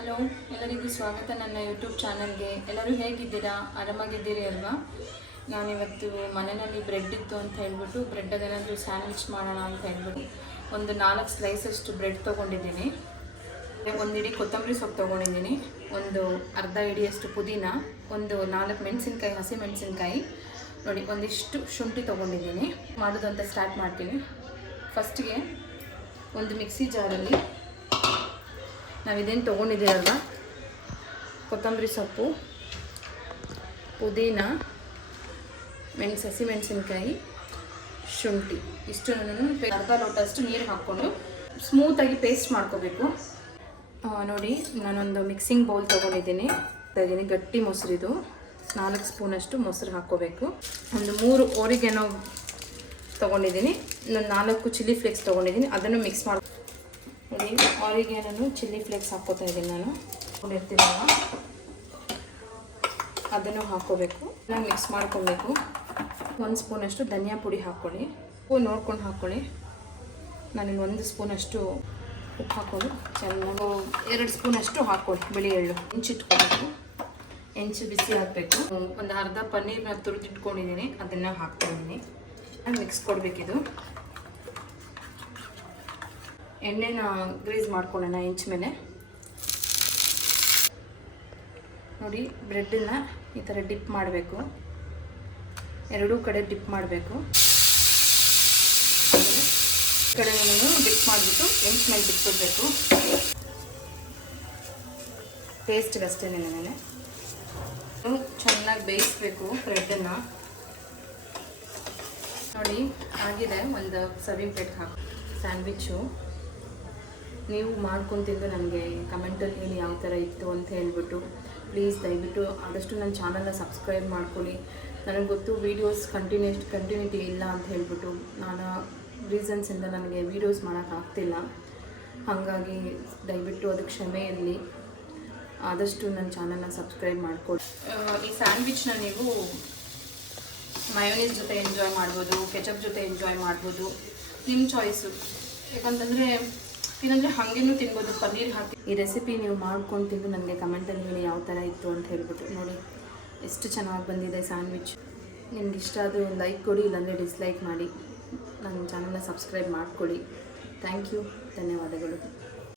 Hello, ಎಲ್ಲರಿಗೂ ಸ್ವಾಗತ ನನ್ನ ಯೂಟ್ಯೂಬ್ ಚಾನಲ್ಗೆ. ಎಲ್ಲರೂ ಹೇಗಿದ್ದೀರಾ? ಆರಾಮಾಗಿದ್ದೀರಿ ಅಲ್ವಾ? ನಾನಿವತ್ತು ಮನೆಯಲ್ಲಿ ಬ್ರೆಡ್ ಇತ್ತು ಅಂತ ಹೇಳ್ಬಿಟ್ಟು ಬ್ರೆಡ್ಡದೇನಾದರೂ ಸ್ಯಾಂಡ್ವಿಚ್ ಮಾಡೋಣ ಅಂತ ಹೇಳ್ಬಿಟ್ಟು ಒಂದು 4 ಸ್ಲೈಸಷ್ಟು ಬ್ರೆಡ್ ತೊಗೊಂಡಿದ್ದೀನಿ. ಒಂದು ಇಡೀ ಕೊತ್ತಂಬರಿ ಸೊಪ್ಪು ತೊಗೊಂಡಿದ್ದೀನಿ, ಒಂದು ಅರ್ಧ ಇಡಿಯಷ್ಟು ಪುದೀನ, ಒಂದು 4 ಮೆಣಸಿನ್ಕಾಯಿ, ಹಸಿ ಮೆಣಸಿನ್ಕಾಯಿ ನೋಡಿ, ಒಂದಿಷ್ಟು ಶುಂಠಿ ತೊಗೊಂಡಿದ್ದೀನಿ. ಮಾಡೋದು ಅಂತ ಸ್ಟಾರ್ಟ್ ಮಾಡ್ತೀನಿ. ಫಸ್ಟಿಗೆ ಒಂದು ಮಿಕ್ಸಿ ಜಾರಲ್ಲಿ ನಾವಿದೇನು ತೊಗೊಂಡಿದ್ದೀರಲ್ವ, ಕೊತ್ತಂಬರಿ ಸೊಪ್ಪು, ಪುದೀನ, ಹಸಿ ಮೆಣಸಿನ್ಕಾಯಿ, ಶುಂಠಿ ಇಷ್ಟು ಅರ್ಧ ಲೋಟಷ್ಟು ನೀರು ಹಾಕ್ಕೊಂಡು ಸ್ಮೂತಾಗಿ ಪೇಸ್ಟ್ ಮಾಡ್ಕೋಬೇಕು. ನೋಡಿ, ನಾನೊಂದು ಮಿಕ್ಸಿಂಗ್ ಬೌಲ್ ತೊಗೊಂಡಿದ್ದೀನಿ. ಗಟ್ಟಿ ಮೊಸರಿದು 4 ಸ್ಪೂನಷ್ಟು ಮೊಸರು ಹಾಕ್ಕೋಬೇಕು. ಒಂದು 3 ಓರಿಗೆನೋ ತೊಗೊಂಡಿದ್ದೀನಿ. ನಾನು 4 ಚಿಲ್ಲಿ ಫ್ಲೇಕ್ಸ್ ತೊಗೊಂಡಿದ್ದೀನಿ, ಅದನ್ನು ಮಿಕ್ಸ್ ಮಾಡಿ ನೋಡಿ. ಆರಿಗೇನೂ ಚಿಲ್ಲಿ ಫ್ಲೇಕ್ಸ್ ಹಾಕ್ಕೋತಾ ಇದ್ದೀನಿ ನಾನು, ಇರ್ತೀನಲ್ಲ ಅದನ್ನು ಹಾಕ್ಕೋಬೇಕು. ನಾನು ಮಿಕ್ಸ್ ಮಾಡ್ಕೊಬೇಕು. 1 ಸ್ಪೂನಷ್ಟು ಧನಿಯಾ ಪುಡಿ ಹಾಕ್ಕೊಳ್ಳಿ, ನೋಡ್ಕೊಂಡು ಹಾಕ್ಕೊಳ್ಳಿ. ನಾನಿಲ್ಲಿ 1 ಸ್ಪೂನಷ್ಟು ಉಪ್ಪು ಹಾಕ್ಕೊಂಡು ಚೆನ್ನಾಗಿ 2 ಸ್ಪೂನಷ್ಟು ಹಾಕ್ಕೊಳ್ಳಿ. ಬಿಳಿ ಎಳ್ಳು ಹೆಂಚಿಟ್ಕೊಬೇಕು, ಹೆಂಚು ಬಿಸಿ ಹಾಕಬೇಕು. ಒಂದು ಅರ್ಧ ಪನ್ನೀರ್ನ ತುರಿದಿಟ್ಕೊಂಡಿದ್ದೀನಿ, ಅದನ್ನು ಹಾಕ್ತಾಯಿದ್ದೀನಿ. ಮಿಕ್ಸ್ ಕೊಡಬೇಕಿದು. ಎಣ್ಣೆನ ಗ್ರೀಸ್ ಮಾಡ್ಕೊಳ್ಳೋಣ ಹೆಂಚು ಮೇಲೆ. ನೋಡಿ, ಬ್ರೆಡ್ಡನ್ನ ಈ ಥರ ಡಿಪ್ ಮಾಡಬೇಕು, ಎರಡೂ ಕಡೆ ಡಿಪ್ ಮಾಡಬೇಕು. ಈ ಕಡೆ ಡಿಪ್ ಮಾಡಿಬಿಟ್ಟು ಹೆಂಚು ಮೇಲೆ ಬಿಟ್ಬಿಡ್ಬೇಕು. ಟೇಸ್ಟ್ಗಷ್ಟೇ ನೆನೆ ಚೆನ್ನಾಗಿ ಬೇಯಿಸ್ಬೇಕು ಬ್ರೆಡ್ಡನ್ನು. ನೋಡಿ ಆಗಿದೆ. ಒಂದು ಸರ್ವಿಂಗ್ ಪ್ಲೇಟ್ ಹಾಕಿ ಸ್ಯಾಂಡ್ವಿಚ್ಚು ನೀವು ಮಾಡ್ಕೊಂಡು ತಿಂದು ನನಗೆ ಕಮೆಂಟಲ್ಲಿ ಹೇಳಿ ಯಾವ ಥರ ಇತ್ತು ಅಂತ ಹೇಳ್ಬಿಟ್ಟು. ಪ್ಲೀಸ್ ದಯವಿಟ್ಟು ಆದಷ್ಟು ನನ್ನ ಚಾನಲ್ನ ಸಬ್ಸ್ಕ್ರೈಬ್ ಮಾಡ್ಕೊಳ್ಳಿ. ನನಗೆ ಗೊತ್ತು ವೀಡಿಯೋಸ್ ಕಂಟಿನ್ಯೂಟಿ ಇಲ್ಲ ಅಂತ ಹೇಳ್ಬಿಟ್ಟು, ನಾನು ರೀಸನ್ಸಿಂದ ನನಗೆ ವೀಡಿಯೋಸ್ ಮಾಡೋಕ್ಕಾಗ್ತಿಲ್ಲ. ಹಾಗಾಗಿ ದಯವಿಟ್ಟು ಅದಕ್ಕೆ ಕ್ಷಮೆ ಇರಲಿ. ಆದಷ್ಟು ನನ್ನ ಚಾನಲ್ನ ಸಬ್ಸ್ಕ್ರೈಬ್ ಮಾಡ್ಕೊಳ್ಳಿ. ಈ ಸ್ಯಾಂಡ್ವಿಚ್ನ ನೀವು ಮಯೋನೀಸ್ ಜೊತೆ ಎಂಜಾಯ್ ಮಾಡ್ಬೋದು, ಕೆಚಪ್ ಜೊತೆ ಎಂಜಾಯ್ ಮಾಡ್ಬೋದು, ನಿಮ್ಮ ಚಾಯ್ಸು. ಯಾಕಂತಂದರೆ ಇಲ್ಲಾಂದರೆ ಹಾಗೇನೂ ತಿನ್ಬೋದು, ಪನ್ನೀರ್ ಹಾಕಿ. ಈ ರೆಸಿಪಿ ನೀವು ಮಾಡ್ಕೊಂಡು ತಿಂದು ನನಗೆ ಕಮೆಂಟಲ್ಲಿ ಹೇಳಿ ಯಾವ ಥರ ಇತ್ತು ಅಂತ ಹೇಳ್ಬಿಟ್ಟು. ನೋಡಿ ಎಷ್ಟು ಚೆನ್ನಾಗಿ ಬಂದಿದೆ ಸ್ಯಾಂಡ್ವಿಚ್. ನಿಮ್ಗೆ ಇಷ್ಟ ಆದರೆ ಒಂದು ಲೈಕ್ ಕೊಡಿ, ಇಲ್ಲಾಂದರೆ ಡಿಸ್ಲೈಕ್ ಮಾಡಿ. ನನ್ನ ಚಾನಲ್ನ ಸಬ್ಸ್ಕ್ರೈಬ್ ಮಾಡ್ಕೊಳ್ಳಿ. ಥ್ಯಾಂಕ್ ಯು, ಧನ್ಯವಾದಗಳು.